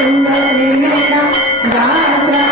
सुंदर मेरा दास